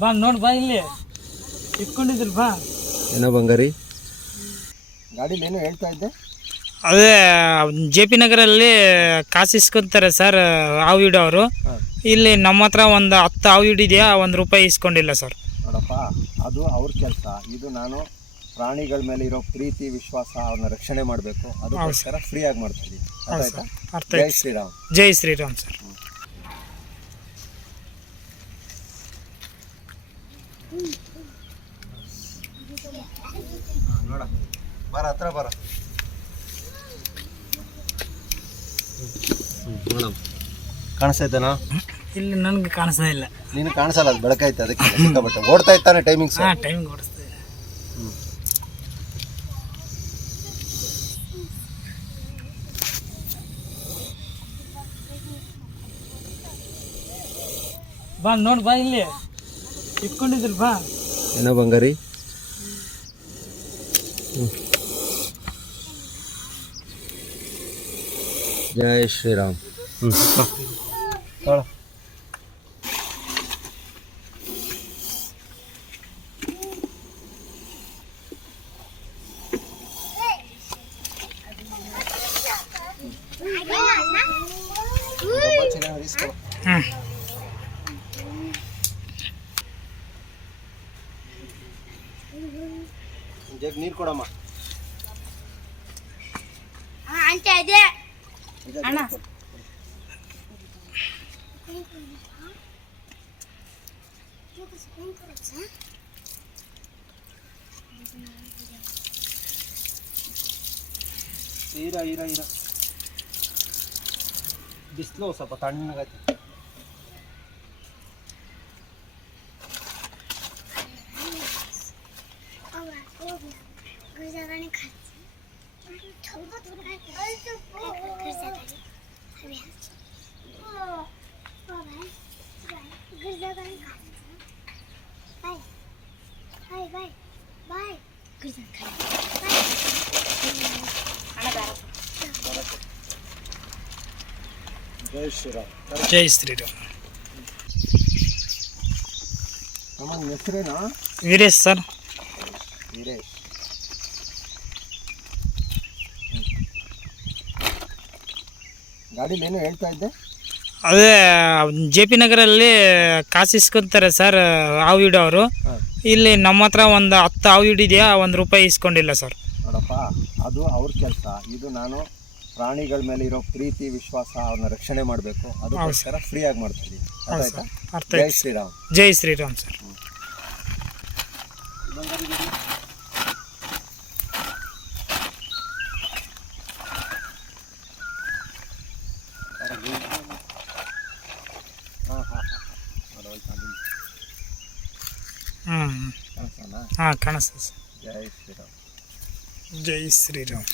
ಬಾ ನೋಡಿ ಬಾ ಇಲ್ಲಿ ಇಟ್ಕೊಂಡಿದ್ರು ಬಾ. ಏನೋ ಬಂಗಾರಿ ಗಾಡೀಲಿ ಏನೋ ಹೇಳ್ತಾ ಇದ್ದೆ. ಅದೇ JP ನಗರಲ್ಲಿ ಕಾಸು ಇಸ್ಕೊಂತಾರೆ ಸರ್ ಹಾವು ಹಿಡೋರು. ಇಲ್ಲಿ ನಮ್ಮ ಹತ್ರ ಒಂದು 10 ಹಾವು ಹಿಡಿದೆಯಾ, ₹1 ಇಸ್ಕೊಂಡಿಲ್ಲ ಸರ್. ನೋಡಪ್ಪ, ಅದು ಅವ್ರ ಕೆಲಸ. ಇದು ನಾನು ಪ್ರಾಣಿಗಳ ಮೇಲೆ ಇರೋ ಪ್ರೀತಿ ವಿಶ್ವಾಸ, ಅವ್ರನ್ನ ರಕ್ಷಣೆ ಮಾಡಬೇಕು, ಅದಕ್ಕೋಸ್ಕರ ಫ್ರೀ ಆಗಿ ಮಾಡ್ತಾ ಇದ್ದೀನಿ. ಅರ್ಥ ಜೈ ಆಯ್ತು. ಶ್ರೀರಾಮ್. ಜೈ ಶ್ರೀರಾಮ್ ಸರ್. ನೋಡ ಬರ, ಹತ್ರ ಬರ. ನೋಡಮ್, ಕಾಣಿಸ್ತಾ ಇದ್ದಾನಾ? ಇಲ್ಲಿ ನನಗೆ ಕಾಣಿಸ್ತಾ ಇಲ್ಲ. ನೀನು ಕಾಣಿಸಲ್ಲ, ಅದು ಬೆಳಕೈತೆ, ಅದಕ್ಕೆ ಸಿಕ್ಕಾಬಟ್ಟೆ ಓಡ್ತಾ ಇತ್ತಾನೆ. ಟೈಮಿಂಗ್ಸ್ ಟೈಮಿಂಗ್ ಓಡಿಸ್ತಾ ಇದೆ. ಬಾ ನೋಡಿ ಬಾ ಇಲ್ಲಿ ಇಟ್ಕೊಂಡಿದ್ರು ಬಾ. ಏನೋ ಬಂಗಾರಿ ಜೈ ಶ್ರೀರಾಮ್. ಜಗ್ ನೀರು ಕೊಡಮ್ಮ. ಅಣ್ಣ ಇರ ಬಿಸಿಲು ಸ್ವಲ್ಪ ತಣ್ಣಗಾಯ್ತು. ಜೈ ಶ್ರೀರಾಮ್. ಜೈ ಶ್ರೀರಾಮ್. ನಮ್ಮ ಹೆಸರೇನಾ? ವೀರೇಶ್ ಸರ್. ವೀರೇಶ್. ಗಾಡೀಲಿ ಏನೋ ಹೇಳ್ತಾ ಇದ್ದೆ. ಅದೇ JP ನಗರಲ್ಲಿ ಕಾಸು ಇಸ್ಕೊಂತಾರೆ ಸರ್ ಹಾವು ಹಿಡೋರು. ಇಲ್ಲಿ ನಮ್ಮ ಹತ್ರ ಒಂದು 10 ಹಾವು ಹಿಡಿದೆಯಾ, ₹1 ಇಸ್ಕೊಂಡಿಲ್ಲ ಸರ್. ನೋಡಪ್ಪ, ಅದು ಅವ್ರ ಕೆಲಸ. ಇದು ನಾನು ಪ್ರಾಣಿಗಳ ಮೇಲೆ ಇರೋ ಪ್ರೀತಿ ವಿಶ್ವಾಸ, ಅವ್ರನ್ನ ರಕ್ಷಣೆ ಮಾಡಬೇಕು, ಅದಕ್ಕೋಸ್ಕರ ಫ್ರೀ ಆಗಿ ಮಾಡ್ತಾ ಇದ್ದೀನಿ. ಅರ್ಥ ಜೈ ಆಯ್ತು. ಶ್ರೀರಾಮ್. ಜೈ ಶ್ರೀರಾಮ್ ಸರ್. ಹಾಂ ಕಾಣಿಸ್ತದೆ ಸರ್. ಜೈ ಶ್ರೀರಾಮ್. ಜೈ ಶ್ರೀರಾಮ್.